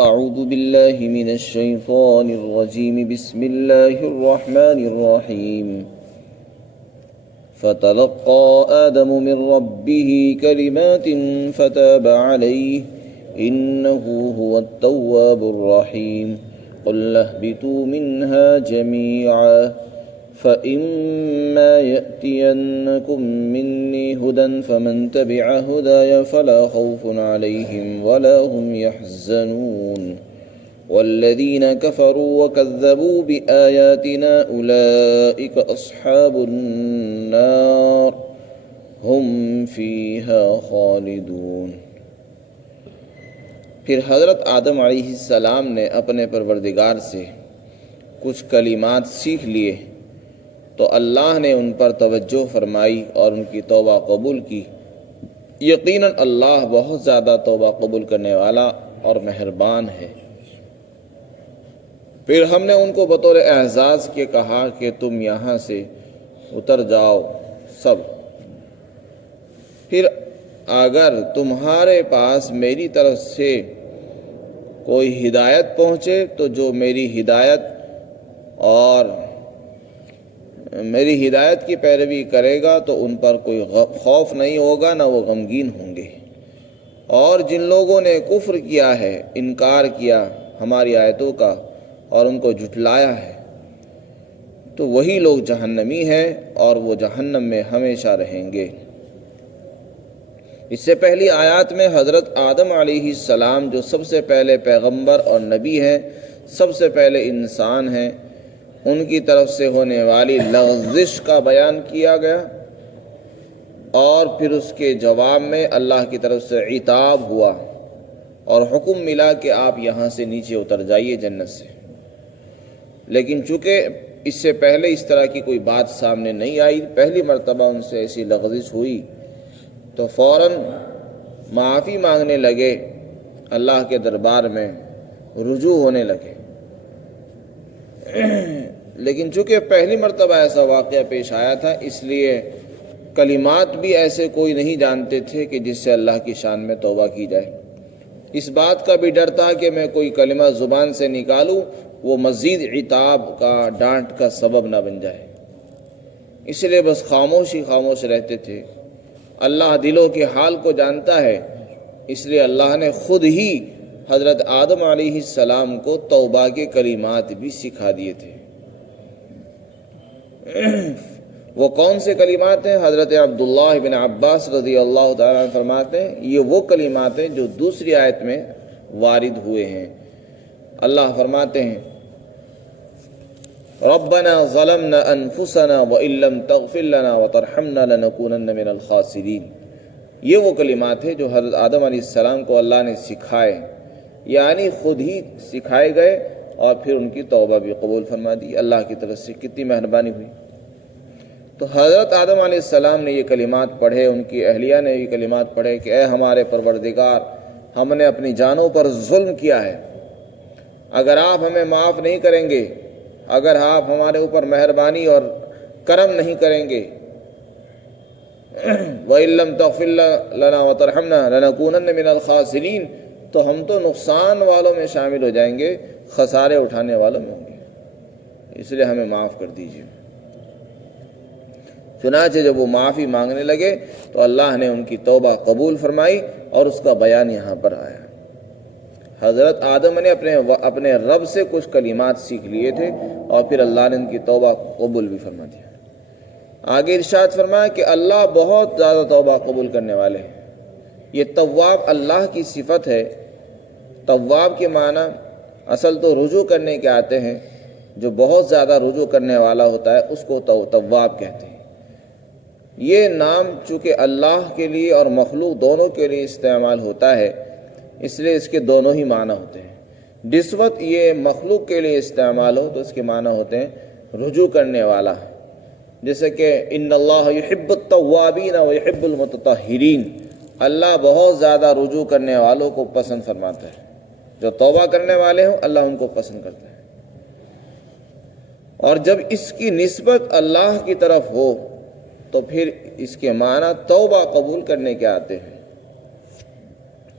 أعوذ بالله من الشيطان الرجيم بسم الله الرحمن الرحيم فتلقى آدم من ربه كلمات فتاب عليه إنه هو التواب الرحيم قل اهبطوا منها جميعا فإما يأتينكم مني هدى فمن تبع هداي فلا خوف عليهم ولا هم يحزنون والذين كفروا وكذبوا بآياتنا أولئك أصحاب النار هم فيها خالدون۔ پھر حضرت آدم علیہ السلام نے اپنے پروردگار سے کچھ کلمات سیکھ لیے تو اللہ نے ان پر توجہ فرمائی اور ان کی توبہ قبول کی۔ یقیناً اللہ بہت زیادہ توبہ قبول کرنے والا اور مہربان ہے۔ پھر ہم نے ان کو بطور اعزاز کے کہا کہ تم یہاں سے اتر جاؤ سب، پھر اگر تمہارے پاس میری طرف سے کوئی ہدایت پہنچے تو جو میری ہدایت اور میری ہدایت کی پیروی کرے گا تو ان پر کوئی خوف نہیں ہوگا، نہ وہ غمگین ہوں گے۔ اور جن لوگوں نے کفر کیا ہے، انکار کیا ہماری آیتوں کا اور ان کو جھٹلایا ہے، تو وہی لوگ جہنمی ہیں اور وہ جہنم میں ہمیشہ رہیں گے۔ اس سے پہلی آیات میں حضرت آدم علیہ السلام جو سب سے پہلے پیغمبر اور نبی ہیں، سب سے پہلے انسان ہیں، ان کی طرف سے ہونے والی لغزش کا بیان کیا گیا، اور پھر اس کے جواب میں اللہ کی طرف سے عتاب ہوا اور حکم ملا کہ آپ یہاں سے نیچے اتر جائیے جنت سے۔ لیکن چونکہ اس سے پہلے اس طرح کی کوئی بات سامنے نہیں آئی، پہلی مرتبہ ان سے ایسی لغزش ہوئی تو فوراً معافی مانگنے لگے، اللہ کے دربار میں رجوع ہونے لگے۔ لیکن چونکہ پہلی مرتبہ ایسا واقعہ پیش آیا تھا، اس لیے کلمات بھی ایسے کوئی نہیں جانتے تھے کہ جس سے اللہ کی شان میں توبہ کی جائے۔ اس بات کا بھی ڈر تھا کہ میں کوئی کلمہ زبان سے نکالوں وہ مزید عتاب کا، ڈانٹ کا سبب نہ بن جائے، اس لیے بس خاموش رہتے تھے۔ اللہ دلوں کے حال کو جانتا ہے، اس لیے اللہ نے خود ہی حضرت آدم علیہ السلام کو توبہ کے کلمات بھی سکھا دیے تھے۔ وہ کون سے کلمات ہیں؟ حضرت عبداللہ بن عباس رضی اللہ تعالیٰ عنہ فرماتے ہیں یہ وہ کلمات ہیں جو دوسری آیت میں وارد ہوئے ہیں۔ اللہ فرماتے ہیں ربنا ظلمنا انفسنا وان لم تغفر لنا وترحمنا لنكونن من الخاسرین۔ یہ وہ کلمات ہیں جو حضرت آدم علیہ السلام کو اللہ نے سکھائے، یعنی خود ہی سکھائے گئے اور پھر ان کی توبہ بھی قبول فرما دی۔ اللہ کی طرف سے کتنی مہربانی ہوئی۔ تو حضرت آدم علیہ السلام نے یہ کلمات پڑھے، ان کی اہلیہ نے یہ کلمات پڑھے کہ اے ہمارے پروردگار، ہم نے اپنی جانوں پر ظلم کیا ہے، اگر آپ ہمیں معاف نہیں کریں گے، اگر آپ ہمارے اوپر مہربانی اور کرم نہیں کریں گے، وَإِن لَّمْ تَغْفِرْ لَنَا وَتَرْحَمْنَا لَنَكُونَنَّ مِنَ الْخَاسِرِينَ، تو ہم تو نقصان والوں میں شامل ہو جائیں گے، خسارے اٹھانے والوں میں ہوں گے، اس لیے ہمیں معاف کر دیجیے۔ چنانچہ جب وہ معافی مانگنے لگے تو اللہ نے ان کی توبہ قبول فرمائی اور اس کا بیان یہاں پر آیا۔ حضرت آدم نے اپنے رب سے کچھ کلمات سیکھ لیے تھے اور پھر اللہ نے ان کی توبہ قبول بھی فرما دیا۔ آگے ارشاد فرمایا کہ اللہ بہت زیادہ توبہ قبول کرنے والے ہیں۔ یہ تواب اللہ کی صفت ہے۔ تواب کے معنی اصل تو رجوع کرنے کے آتے ہیں، جو بہت زیادہ رجوع کرنے والا ہوتا ہے اس کو تواب کہتے ہیں۔ یہ نام چونکہ اللہ کے لیے اور مخلوق دونوں کے لیے استعمال ہوتا ہے، اس لیے اس کے دونوں ہی معنی ہوتے ہیں۔ جس وقت یہ مخلوق کے لیے استعمال ہو تو اس کے معنی ہوتے ہیں رجوع کرنے والا، جیسے کہ ان اللہ یحب التوابین ویحب المتطہرین، اللہ بہت زیادہ رجوع کرنے والوں کو پسند فرماتا ہے، جو توبہ کرنے والے ہوں اللہ ان کو پسند کرتا ہے۔ اور جب اس کی نسبت اللہ کی طرف ہو تو پھر اس کے معنی توبہ قبول کرنے کے آتے ہیں۔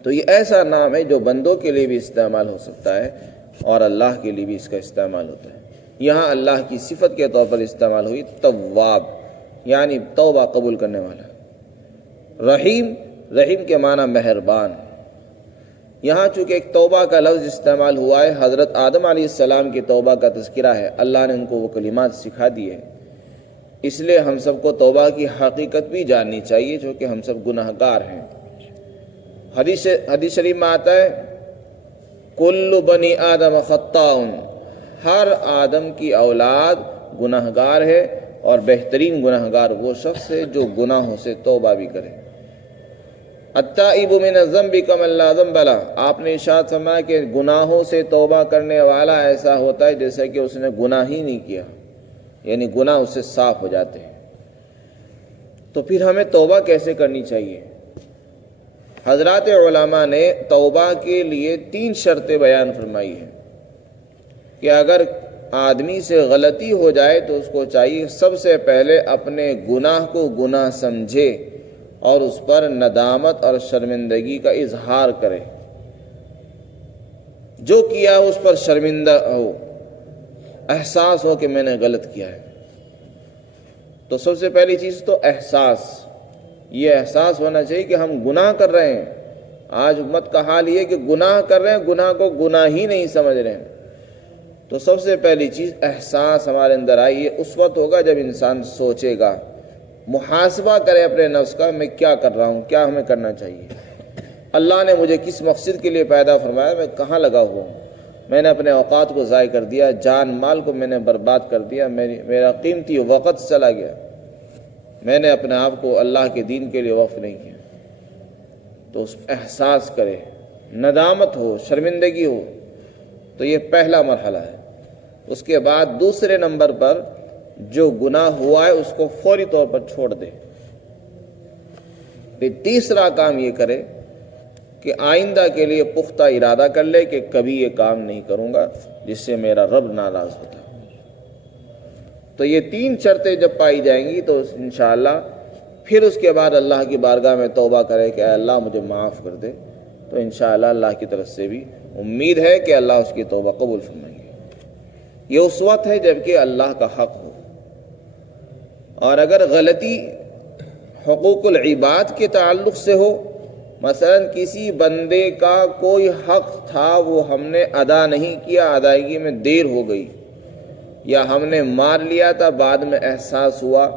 تو یہ ایسا نام ہے جو بندوں کے لیے بھی استعمال ہو سکتا ہے اور اللہ کے لیے بھی اس کا استعمال ہوتا ہے۔ یہاں اللہ کی صفت کے طور پر استعمال ہوئی تواب، یعنی توبہ قبول کرنے والا۔ رحیم، رحیم کے معنی مہربان۔ یہاں چونکہ ایک توبہ کا لفظ استعمال ہوا ہے، حضرت آدم علیہ السلام کی توبہ کا تذکرہ ہے، اللہ نے ان کو وہ کلمات سکھا دیے، اس لیے ہم سب کو توبہ کی حقیقت بھی جاننی چاہیے، جو کہ ہم سب گناہ گار ہیں۔ حدیث شریف میں آتا ہے کل بنی آدم خطاء، ہر آدم کی اولاد گناہ گار ہے، اور بہترین گناہ گار وہ شخص ہے جو گناہوں سے توبہ بھی کرے۔ التائب من الذنب کمن لا ذنب لہ، آپ نے ارشاد فرمایا کہ گناہوں سے توبہ کرنے والا ایسا ہوتا ہے جیسے کہ اس نے گناہ ہی نہیں کیا، یعنی گناہ اس سے صاف ہو جاتے ہیں۔ تو پھر ہمیں توبہ کیسے کرنی چاہیے؟ حضرات علماء نے توبہ کے لیے 3 شرطیں بیان فرمائی ہیں کہ اگر آدمی سے غلطی ہو جائے تو اس کو چاہیے سب سے پہلے اپنے گناہ کو گناہ سمجھے اور اس پر ندامت اور شرمندگی کا اظہار کرے، جو کیا اس پر شرمندہ ہو، احساس ہو کہ میں نے غلط کیا ہے۔ تو سب سے پہلی چیز تو احساس، یہ احساس ہونا چاہیے کہ ہم گناہ کر رہے ہیں۔ آج امت کا حال یہ کہ گناہ کر رہے ہیں، گناہ کو گناہ ہی نہیں سمجھ رہے ہیں۔ تو سب سے پہلی چیز احساس ہمارے اندر آئی، یہ اس وقت ہوگا جب انسان سوچے گا، محاسبہ کرے اپنے نفس کا، میں کیا کر رہا ہوں، کیا ہمیں کرنا چاہیے، اللہ نے مجھے کس مقصد کے لیے پیدا فرمایا، میں کہاں لگا ہوا ہوں، میں نے اپنے اوقات کو ضائع کر دیا، جان مال کو میں نے برباد کر دیا، میرا قیمتی وقت چلا گیا، میں نے اپنے آپ کو اللہ کے دین کے لیے وقف نہیں کیا۔ تو اس احساس کرے، ندامت ہو، شرمندگی ہو، تو یہ پہلا مرحلہ ہے۔ اس کے بعد دوسرے نمبر پر جو گناہ ہوا ہے اس کو فوری طور پر چھوڑ دے۔ پھر تیسرا کام یہ کرے کہ آئندہ کے لیے پختہ ارادہ کر لے کہ کبھی یہ کام نہیں کروں گا جس سے میرا رب ناراض ہوتا۔ تو یہ 3 شرطیں جب پائی جائیں گی تو انشاءاللہ پھر اس کے بعد اللہ کی بارگاہ میں توبہ کرے کہ اے اللہ مجھے معاف کر دے، تو انشاءاللہ اللہ کی طرف سے بھی امید ہے کہ اللہ اس کی توبہ قبول فرمائیں گے۔ یہ اس وقت ہے جب کہ اللہ کا حق ہو، اور اگر غلطی حقوق العباد کے تعلق سے ہو، مثلا کسی بندے کا کوئی حق تھا وہ ہم نے ادا نہیں کیا، ادائیگی میں دیر ہو گئی، یا ہم نے مار لیا تھا بعد میں احساس ہوا،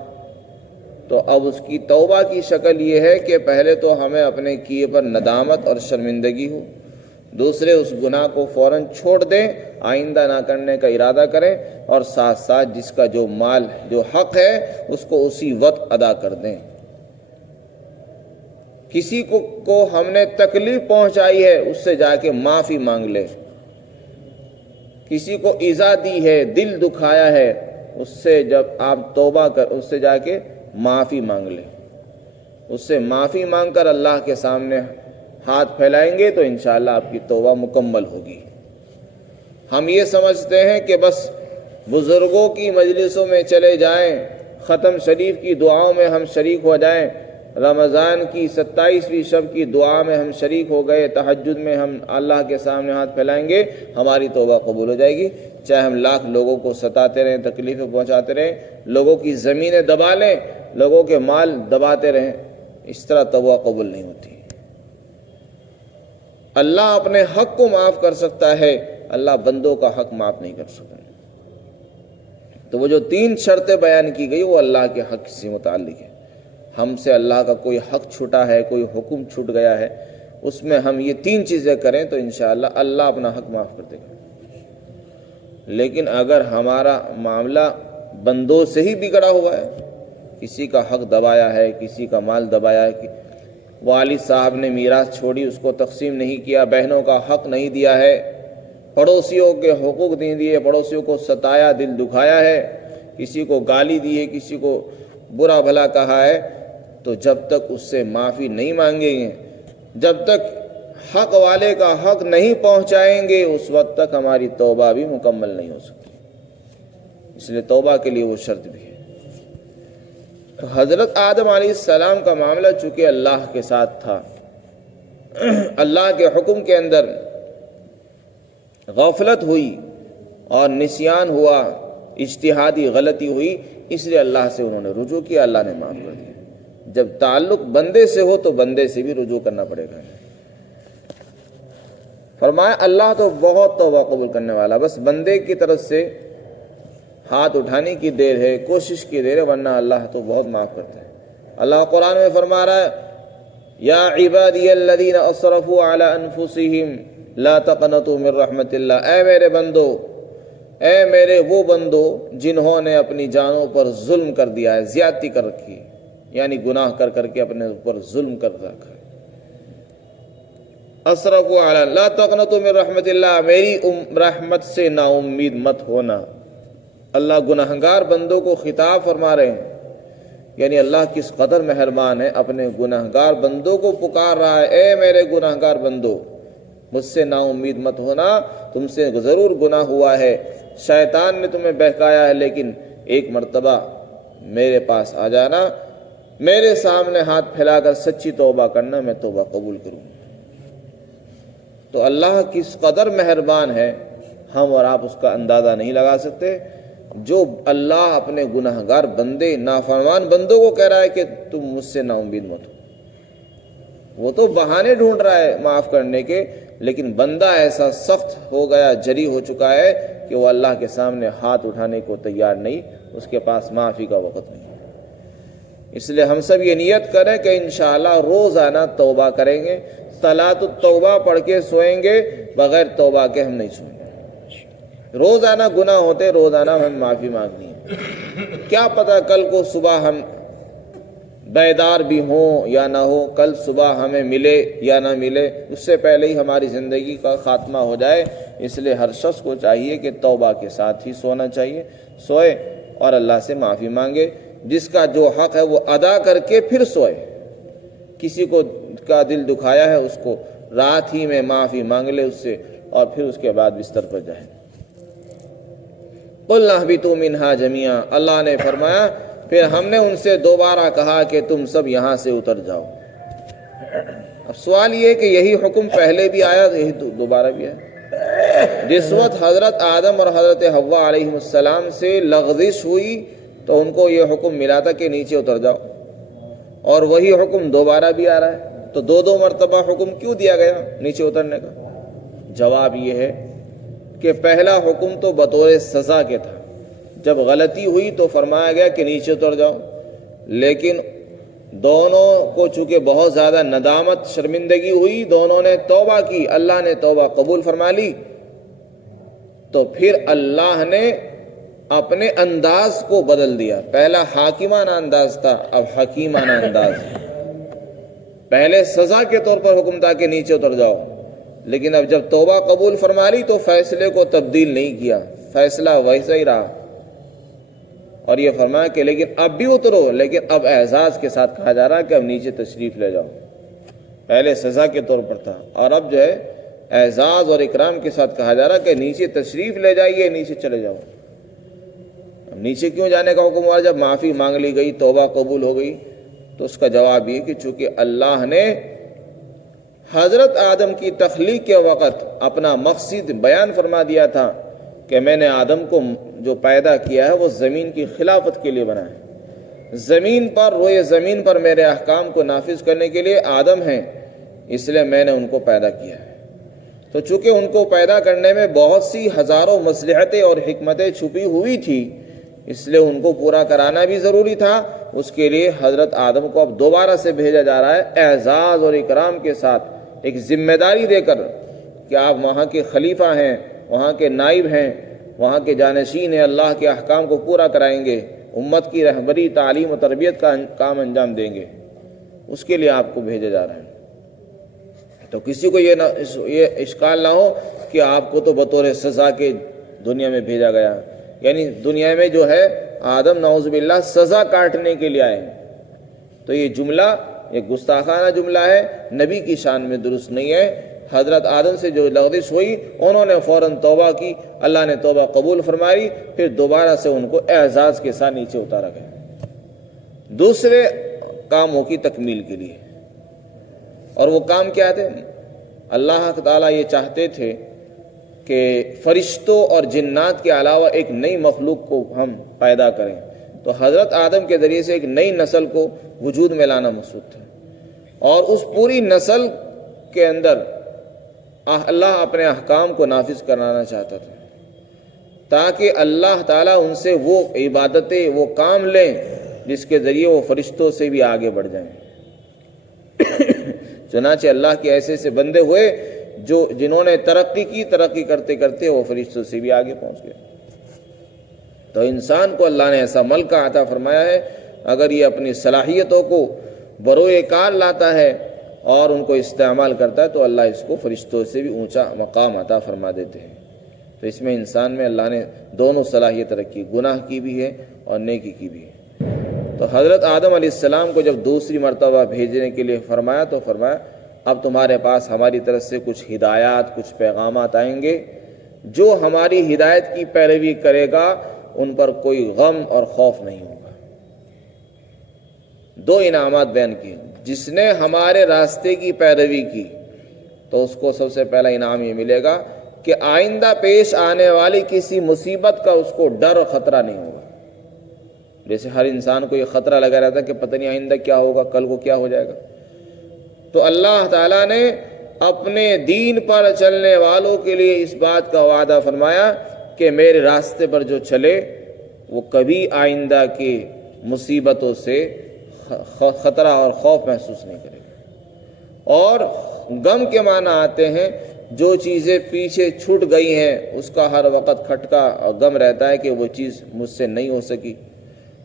تو اب اس کی توبہ کی شکل یہ ہے کہ پہلے تو ہمیں اپنے کیے پر ندامت اور شرمندگی ہو، دوسرے اس گناہ کو فوراً چھوڑ دیں، آئندہ نہ کرنے کا ارادہ کریں، اور ساتھ ساتھ جس کا جو مال جو حق ہے اس کو اسی وقت ادا کر دیں۔ کسی کو ہم نے تکلیف پہنچائی ہے اس سے جا کے معافی مانگ لے، کسی کو ایذا دی ہے، دل دکھایا ہے، اس سے جب آپ توبہ کر اس سے جا کے معافی مانگ لیں، اس سے معافی مانگ کر اللہ کے سامنے ہاتھ پھیلائیں گے تو انشاءاللہ آپ کی توبہ مکمل ہوگی۔ ہم یہ سمجھتے ہیں کہ بس بزرگوں کی مجلسوں میں چلے جائیں، ختم شریف کی دعاؤں میں ہم شریک ہو جائیں، رمضان کی 27ویں شب کی دعا میں ہم شریک ہو گئے، تہجد میں ہم اللہ کے سامنے ہاتھ پھیلائیں گے، ہماری توبہ قبول ہو جائے گی، چاہے ہم لاکھ لوگوں کو ستاتے رہیں، تکلیفیں پہنچاتے رہیں، لوگوں کی زمینیں دبا لیں، لوگوں کے مال دباتے رہیں، اس طرح توبہ قبول نہیں ہوتی۔ اللہ اپنے حق کو معاف کر سکتا ہے، اللہ بندوں کا حق معاف نہیں کر سکتا۔ تو وہ جو 3 شرطیں بیان کی گئی وہ اللہ کے حق سے متعلق ہے۔ ہم سے اللہ کا کوئی حق چھوٹا ہے، کوئی حکم چھوٹ گیا ہے، اس میں ہم یہ 3 چیزیں کریں تو انشاءاللہ اللہ اپنا حق معاف کر دے گا۔ لیکن اگر ہمارا معاملہ بندوں سے ہی بگڑا ہوا ہے، کسی کا حق دبایا ہے، کسی کا مال دبایا ہے، والد صاحب نے میراث چھوڑی اس کو تقسیم نہیں کیا، بہنوں کا حق نہیں دیا ہے، پڑوسیوں کے حقوق نہیں دیے، پڑوسیوں کو ستایا، دل دکھایا ہے، کسی کو گالی دی ہے، کسی کو برا بھلا کہا ہے، تو جب تک اس سے معافی نہیں مانگیں گے، جب تک حق والے کا حق نہیں پہنچائیں گے، اس وقت تک ہماری توبہ بھی مکمل نہیں ہو سکتی۔ اس لیے توبہ کے لیے وہ شرط بھی ہے۔ تو حضرت آدم علیہ السلام کا معاملہ چونکہ اللہ کے ساتھ تھا، اللہ کے حکم کے اندر غفلت ہوئی اور نسیان ہوا، اجتہادی غلطی ہوئی، اس لیے اللہ سے انہوں نے رجوع کیا، اللہ نے معاف کر دیا۔ جب تعلق بندے سے ہو تو بندے سے بھی رجوع کرنا پڑے گا۔ فرمایا اللہ تو بہت توبہ قبول کرنے والا، بس بندے کی طرف سے ہاتھ اٹھانے کی دیر ہے، کوشش کی دیر ہے، ورنہ اللہ تو بہت معاف کرتا ہے۔ اللہ قرآن میں فرما رہا ہے یا عبادی الذین اسرفوا علی انفسہم لا تقنطوا من رحمت اللہ، اے میرے بندو، اے میرے وہ بندو جنہوں نے اپنی جانوں پر ظلم کر دیا ہے، زیادتی کر رکھی ہے، یعنی گناہ کر کر کے اپنے اوپر ظلم کر رکھا ہے۔ اسرفوا علی لا تقنطوا من رحمت اللہ، میری رحمت سے نا امید مت ہونا۔ اللہ گناہگار بندوں کو خطاب فرما رہے ہیں، یعنی اللہ کس قدر مہربان ہے، اپنے گناہگار بندوں کو پکار رہا ہے، اے میرے گناہگار بندو مجھ سے نا امید مت ہونا، تم سے ضرور گناہ ہوا ہے، شیطان نے تمہیں بہکایا ہے، لیکن ایک مرتبہ میرے پاس آ جانا، میرے سامنے ہاتھ پھیلا کر سچی توبہ کرنا، میں توبہ قبول کروں۔ تو اللہ کس قدر مہربان ہے، ہم اور آپ اس کا اندازہ نہیں لگا سکتے۔ جو اللہ اپنے گناہگار بندے، نافرمان بندوں کو کہہ رہا ہے کہ تم مجھ سے نا امید مت ہو، وہ تو بہانے ڈھونڈ رہا ہے معاف کرنے کے، لیکن بندہ ایسا سخت ہو گیا، جری ہو چکا ہے کہ وہ اللہ کے سامنے ہاتھ اٹھانے کو تیار نہیں، اس کے پاس معافی کا وقت نہیں۔ اس لیے ہم سب یہ نیت کریں کہ انشاءاللہ روزانہ توبہ کریں گے، صلاۃ التوبہ پڑھ کے سوئیں گے، بغیر توبہ کے ہم نہیں سوئیں گے۔ روزانہ گناہ ہوتے، روزانہ ہم معافی مانگنی ہے۔ کیا پتہ کل کو صبح ہم بیدار بھی ہوں یا نہ ہو، کل صبح ہمیں ملے یا نہ ملے، اس سے پہلے ہی ہماری زندگی کا خاتمہ ہو جائے۔ اس لیے ہر شخص کو چاہیے کہ توبہ کے ساتھ ہی سونا چاہیے، سوئے اور اللہ سے معافی مانگے، جس کا جو حق ہے وہ ادا کر کے پھر سوئے۔ کسی کو کا دل دکھایا ہے اس کو رات ہی میں معافی مانگ لے اس سے، اور پھر اس کے بعد بستر پر جائے۔ قُلْنَا اهْبِطُوا مِنْهَا جَمِيعًا، اللہ نے فرمایا پھر ہم نے ان سے دوبارہ کہا کہ تم سب یہاں سے اتر جاؤ۔ اب سوال یہ کہ یہی حکم پہلے بھی آیا، یہی دوبارہ بھی آیا۔ جس وقت حضرت آدم اور حضرت حوا علیہ السلام سے لغزش ہوئی تو ان کو یہ حکم ملا تھا کہ نیچے اتر جاؤ، اور وہی حکم دوبارہ بھی آ رہا ہے، تو دو مرتبہ حکم کیوں دیا گیا نیچے اترنے کا؟ جواب یہ ہے کہ پہلا حکم تو بطور سزا کے تھا، جب غلطی ہوئی تو فرمایا گیا کہ نیچے اتر جاؤ، لیکن دونوں کو چونکہ بہت زیادہ ندامت، شرمندگی ہوئی، دونوں نے توبہ کی، اللہ نے توبہ قبول فرما لی، تو پھر اللہ نے اپنے انداز کو بدل دیا۔ پہلا حاکمانہ انداز تھا، اب حکیمانہ انداز ہے۔ پہلے سزا کے طور پر حکم تھا کہ نیچے اتر جاؤ، لیکن اب جب توبہ قبول فرما لی تو فیصلے کو تبدیل نہیں کیا، فیصلہ ویسا ہی رہا، اور یہ فرمایا کہ لیکن اب بھی اترو، لیکن اب اعزاز کے ساتھ کہا جا رہا ہے کہ اب نیچے تشریف لے جاؤ۔ پہلے سزا کے طور پر تھا، اور اب جو ہے اعزاز اور اکرام کے ساتھ کہا جا رہا ہے کہ نیچے تشریف لے جائیے، نیچے چلے جاؤ۔ اب نیچے کیوں جانے کا حکم ہوا؟ جب معافی مانگ لی گئی، توبہ قبول ہو گئی، تو اس کا جواب یہ کہ چونکہ اللہ نے حضرت آدم کی تخلیق کے وقت اپنا مقصد بیان فرما دیا تھا کہ میں نے آدم کو جو پیدا کیا ہے وہ زمین کی خلافت کے لیے بنا ہے، زمین پر، روئے زمین پر میرے احکام کو نافذ کرنے کے لیے آدم ہیں، اس لیے میں نے ان کو پیدا کیا ہے۔ تو چونکہ ان کو پیدا کرنے میں بہت سی ہزاروں مصلحتیں اور حکمتیں چھپی ہوئی تھی، اس لیے ان کو پورا کرانا بھی ضروری تھا۔ اس کے لیے حضرت آدم کو اب دوبارہ سے بھیجا جا رہا ہے اعزاز اور اکرام کے ساتھ، ایک ذمہ داری دے کر کہ آپ وہاں کے خلیفہ ہیں، وہاں کے نائب ہیں، وہاں کے جانشین ہیں، اللہ کے احکام کو پورا کرائیں گے، امت کی رہبری، تعلیم و تربیت کا کام انجام دیں گے، اس کے لیے آپ کو بھیجا جا رہا ہے۔ تو کسی کو یہ اشکال نہ ہو کہ آپ کو تو بطور سزا کے دنیا میں بھیجا گیا، یعنی دنیا میں جو ہے آدم نعوذ باللہ سزا کاٹنے کے لیے آئے ہیں، تو یہ جملہ ایک گستاخانہ جملہ ہے، نبی کی شان میں درست نہیں ہے۔ حضرت آدم سے جو لغزش ہوئی، انہوں نے فوراً توبہ کی، اللہ نے توبہ قبول فرمائی، پھر دوبارہ سے ان کو اعزاز کے ساتھ نیچے اتارا گیا دوسرے کاموں کی تکمیل کے لیے۔ اور وہ کام کیا تھے؟ اللہ تعالیٰ یہ چاہتے تھے کہ فرشتوں اور جنات کے علاوہ ایک نئی مخلوق کو ہم پیدا کریں، تو حضرت آدم کے ذریعے سے ایک نئی نسل کو وجود میں لانا مقصود تھا، اور اس پوری نسل کے اندر اللہ اپنے احکام کو نافذ کرانا چاہتا تھا، تاکہ اللہ تعالیٰ ان سے وہ عبادتیں، وہ کام لیں جس کے ذریعے وہ فرشتوں سے بھی آگے بڑھ جائیں۔ چنانچہ اللہ کے ایسے سے بندے ہوئے جنہوں نے ترقی کرتے کرتے وہ فرشتوں سے بھی آگے پہنچ گئے۔ تو انسان کو اللہ نے ایسا ملکہ عطا فرمایا ہے، اگر یہ اپنی صلاحیتوں کو بروئے کار لاتا ہے اور ان کو استعمال کرتا ہے تو اللہ اس کو فرشتوں سے بھی اونچا مقام عطا فرما دیتے ہیں۔ تو اس میں انسان میں اللہ نے دونوں صلاحیت رکھی، گناہ کی بھی ہے اور نیکی کی بھی ہے۔ تو حضرت آدم علیہ السلام کو جب دوسری مرتبہ بھیجنے کے لیے فرمایا تو فرمایا اب تمہارے پاس ہماری طرف سے کچھ ہدایات، کچھ پیغامات آئیں گے، جو ہماری ہدایت کی پیروی کرے گا ان پر کوئی غم اور خوف نہیں ہوگا۔ دو انعامات بیان کیے، جس نے ہمارے راستے کی پیروی کی تو اس کو سب سے پہلا انعام یہ ملے گا کہ آئندہ پیش آنے والی کسی مصیبت کا اس کو ڈر اور خطرہ نہیں ہوگا۔ جیسے ہر انسان کو یہ خطرہ لگا رہتا ہے کہ پتہ نہیں آئندہ کیا ہوگا، کل کو کیا ہو جائے گا، تو اللہ تعالیٰ نے اپنے دین پر چلنے والوں کے لیے اس بات کا وعدہ فرمایا کہ میرے راستے پر جو چلے وہ کبھی آئندہ کی مصیبتوں سے خطرہ اور خوف محسوس نہیں کرے گا۔ اور غم کے معنی آتے ہیں جو چیزیں پیچھے چھوٹ گئی ہیں اس کا ہر وقت کھٹکا اور غم رہتا ہے کہ وہ چیز مجھ سے نہیں ہو سکی۔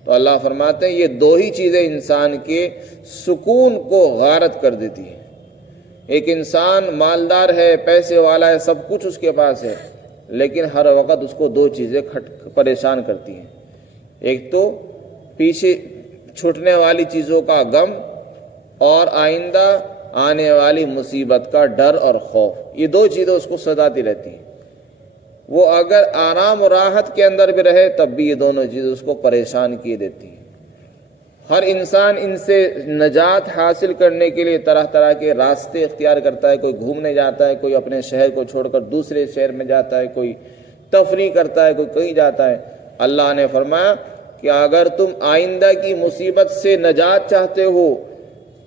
تو اللہ فرماتے ہیں یہ دو ہی چیزیں انسان کے سکون کو غارت کر دیتی ہیں۔ ایک انسان مالدار ہے، پیسے والا ہے، سب کچھ اس کے پاس ہے، لیکن ہر وقت اس کو دو چیزیں پریشان کرتی ہیں، ایک تو پیچھے چھوٹنے والی چیزوں کا غم اور آئندہ آنے والی مصیبت کا ڈر اور خوف، یہ دو چیزیں اس کو ستاتی رہتی ہیں۔ وہ اگر آرام و راحت کے اندر بھی رہے تب بھی یہ دونوں چیزیں اس کو پریشان کیے دیتی ہیں۔ ہر انسان ان سے نجات حاصل کرنے کے لیے طرح طرح کے راستے اختیار کرتا ہے، کوئی گھومنے جاتا ہے، کوئی اپنے شہر کو چھوڑ کر دوسرے شہر میں جاتا ہے، کوئی تفریح کرتا ہے، کوئی کہیں جاتا ہے۔ اللہ نے فرمایا کہ اگر تم آئندہ کی مصیبت سے نجات چاہتے ہو،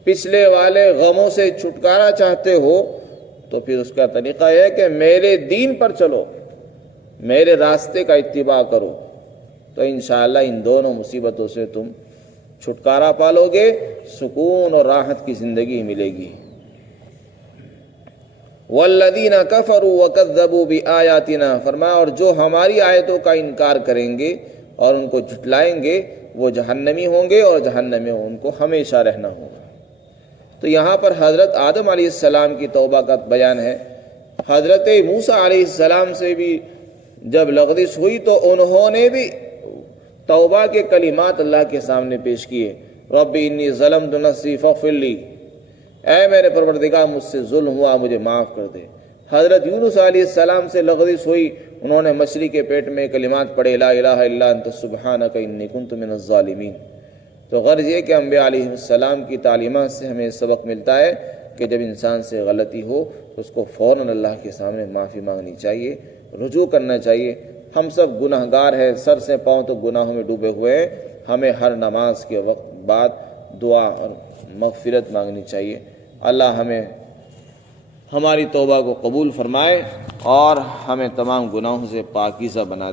پچھلے والے غموں سے چھٹکارا چاہتے ہو، تو پھر اس کا طریقہ ہے کہ میرے دین پر چلو، میرے راستے کا اتباع کرو، تو انشاءاللہ ان دونوں مصیبتوں سے تم چھٹکارا پالو گے، سکون اور راحت کی زندگی ملے گی۔ والذین کفروا وکذبوا بآیاتنا، فرمایا اور جو ہماری آیتوں کا انکار کریں گے اور ان کو جھٹلائیں گے وہ جہنمی ہوں گے اور جہنم میں ان کو ہمیشہ رہنا ہوگا۔ تو یہاں پر حضرت آدم علیہ السلام کی توبہ کا بیان ہے۔ حضرت موسیٰ علیہ السلام سے بھی جب لغزش ہوئی تو انہوں نے بھی توبہ کے کلمات اللہ کے سامنے پیش کیے، رب انی ظلمت نفسی فاغفر لی، اے میرے پروردگار مجھ سے ظلم ہوا، مجھے معاف کر دے۔ حضرت یونس علیہ السلام سے لغزش ہوئی، انہوں نے مچھلی کے پیٹ میں کلمات پڑھے، لا الہ الا انت سبحانک انی کنت من الظالمین۔ تو غرض یہ کہ انبیاء علیہ السلام کی تعلیمات سے ہمیں سبق ملتا ہے کہ جب انسان سے غلطی ہو تو اس کو فوراً اللہ کے سامنے معافی مانگنی چاہیے، رجوع کرنا چاہیے۔ ہم سب گناہ گار ہیں، سر سے پاؤں تو گناہوں میں ڈوبے ہوئے ہیں، ہمیں ہر نماز کے وقت بعد دعا اور مغفرت مانگنی چاہیے۔ اللہ ہمیں ہماری توبہ کو قبول فرمائے اور ہمیں تمام گناہوں سے پاکیزہ بنا دے۔